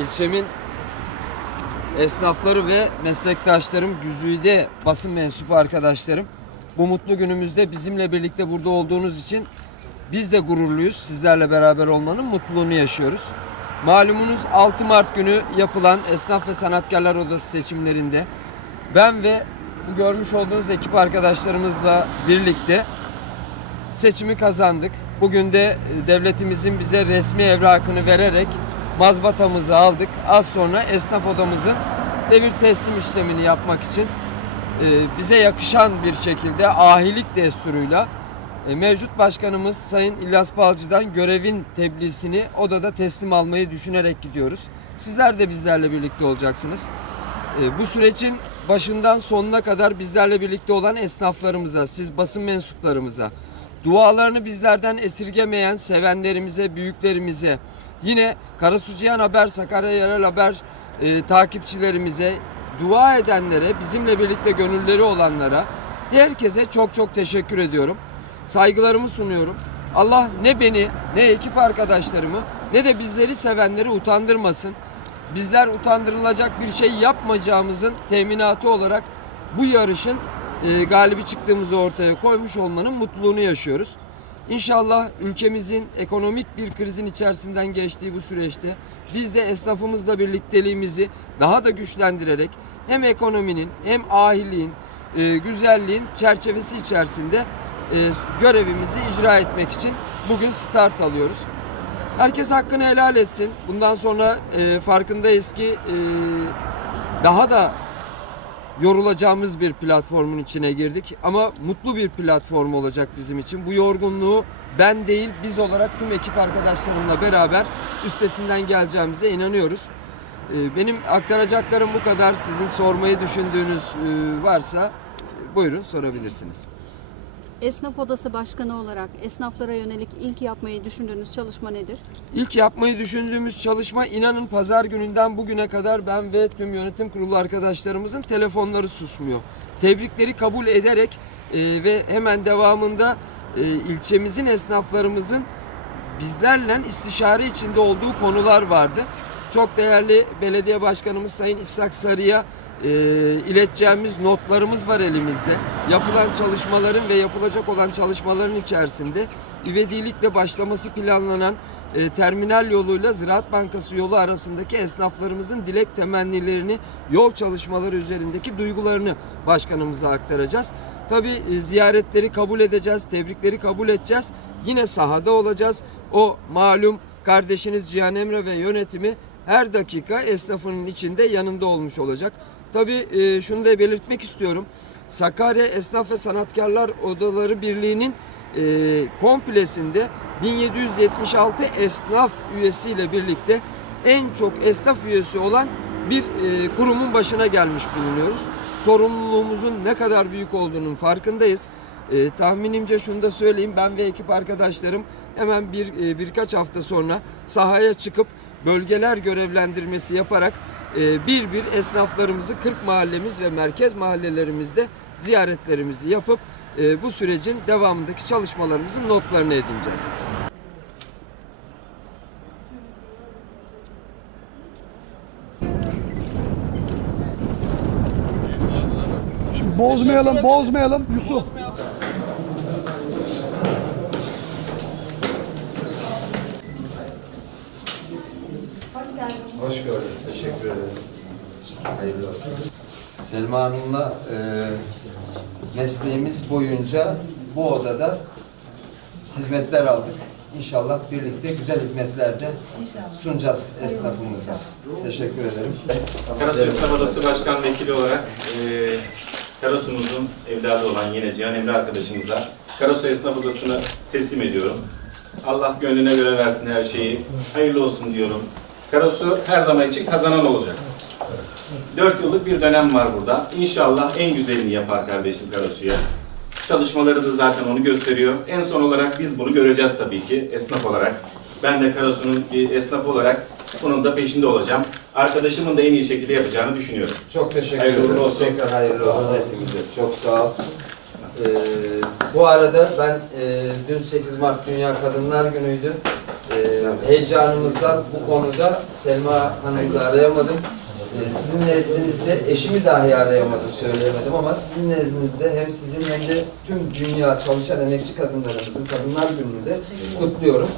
ilçemin esnafları ve meslektaşlarım, güzide basın mensubu arkadaşlarım. Bu mutlu günümüzde bizimle birlikte burada olduğunuz için biz de gururluyuz. Sizlerle beraber olmanın mutluluğunu yaşıyoruz. Malumunuz 6 Mart günü yapılan Esnaf ve Sanatkarlar Odası seçimlerinde ben ve bu görmüş olduğunuz ekip arkadaşlarımızla birlikte seçimi kazandık. Bugün de devletimizin bize resmi evrakını vererek mazbatamızı aldık. Az sonra esnaf odamızın devir teslim işlemini yapmak için e, bize yakışan bir şekilde ahilik desturuyla e, mevcut başkanımız Sayın İlyas Balcı'dan görevin tebliğsini odada teslim almayı düşünerek gidiyoruz. Sizler de bizlerle birlikte olacaksınız. E, Bu sürecin başından sonuna kadar bizlerle birlikte olan esnaflarımıza, siz basın mensuplarımıza, dualarını bizlerden esirgemeyen sevenlerimize, büyüklerimize, yine Karasu Cihan Haber, Sakarya Yerel Haber e, takipçilerimize, dua edenlere, bizimle birlikte gönülleri olanlara, herkese çok çok teşekkür ediyorum. Saygılarımı sunuyorum. Allah ne beni, ne ekip arkadaşlarımı, ne de bizleri sevenleri utandırmasın bizler utandırılacak bir şey yapmayacağımızın teminatı olarak bu yarışın e, galibi çıktığımızı ortaya koymuş olmanın mutluluğunu yaşıyoruz. İnşallah ülkemizin ekonomik bir krizin içerisinden geçtiği bu süreçte biz de esnafımızla birlikteliğimizi daha da güçlendirerek hem ekonominin hem ahiliğin, e, güzelliğin çerçevesi içerisinde e, görevimizi icra etmek için bugün start alıyoruz. Herkes hakkını helal etsin. Bundan sonra e, farkındayız ki e, daha da yorulacağımız bir platformun içine girdik. Ama mutlu bir platform olacak bizim için. Bu yorgunluğu ben değil biz olarak tüm ekip arkadaşlarımla beraber üstesinden geleceğimize inanıyoruz. E, benim aktaracaklarım bu kadar. Sizin sormayı düşündüğünüz e, varsa e, buyurun sorabilirsiniz. Esnaf Odası Başkanı olarak esnaflara yönelik ilk yapmayı düşündüğünüz çalışma nedir? İlk yapmayı düşündüğümüz çalışma inanın pazar gününden bugüne kadar ben ve tüm yönetim kurulu arkadaşlarımızın telefonları susmuyor. Tebrikleri kabul ederek e, ve hemen devamında e, ilçemizin esnaflarımızın bizlerle istişare içinde olduğu konular vardı. Çok değerli belediye başkanımız Sayın İshak Sarı'ya e, ileteceğimiz notlarımız var elimizde. Yapılan çalışmaların ve yapılacak olan çalışmaların içerisinde ivedilikle başlaması planlanan e, terminal yoluyla Ziraat Bankası yolu arasındaki esnaflarımızın dilek temennilerini, yol çalışmaları üzerindeki duygularını başkanımıza aktaracağız. Tabi ziyaretleri kabul edeceğiz, tebrikleri kabul edeceğiz. Yine sahada olacağız. O malum kardeşiniz Cihan Emre ve yönetimi her dakika esnafının içinde yanında olmuş olacak. Tabii e, şunu da belirtmek istiyorum. Sakarya Esnaf ve Sanatkarlar Odaları Birliği'nin e, komplesinde 1776 esnaf üyesiyle birlikte en çok esnaf üyesi olan bir e, kurumun başına gelmiş bulunuyoruz. Sorumluluğumuzun ne kadar büyük olduğunun farkındayız. E, tahminimce şunu da söyleyeyim ben ve ekip arkadaşlarım hemen bir e, birkaç hafta sonra sahaya çıkıp bölgeler görevlendirmesi yaparak bir bir esnaflarımızı 40 mahallemiz ve merkez mahallelerimizde ziyaretlerimizi yapıp e, bu sürecin devamındaki çalışmalarımızın notlarını edineceğiz. Şimdi bozmayalım, bozmayalım Yusuf. Hoş gördük. Teşekkür ederim. Hayırlı olsun. Selma Hanım'la e, mesleğimiz boyunca bu odada hizmetler aldık. İnşallah birlikte güzel hizmetler de sunacağız esnafımıza. Teşekkür ederim. Karasu Esnaf Odası Başkan Vekili olarak eee Karasu'muzun evladı olan yine Cihan Emre arkadaşımıza Karasu Esnaf Odası'nı teslim ediyorum. Allah gönlüne göre versin her şeyi. Hayırlı olsun diyorum. Karasu her zaman için kazanan olacak. Dört yıllık bir dönem var burada. İnşallah en güzelini yapar kardeşim Karasu'ya. Çalışmaları da zaten onu gösteriyor. En son olarak biz bunu göreceğiz tabii ki esnaf olarak. Ben de Karasu'nun bir esnafı olarak bunun da peşinde olacağım. Arkadaşımın da en iyi şekilde yapacağını düşünüyorum. Çok teşekkür Hayırlı ederim. olsun. Tekrar hayırlı olsun hepimize. Çok sağ ol. Ee, bu arada ben e, dün 8 Mart Dünya Kadınlar Günü'ydü. E, heyecanımızdan bu konuda Selma Hanım'ı da arayamadım. E, sizin nezdinizde eşimi dahi arayamadım, söyleyemedim ama sizin nezdinizde hem sizin hem de tüm dünya çalışan emekçi kadınlarımızın Kadınlar Günü'nü de kutluyorum.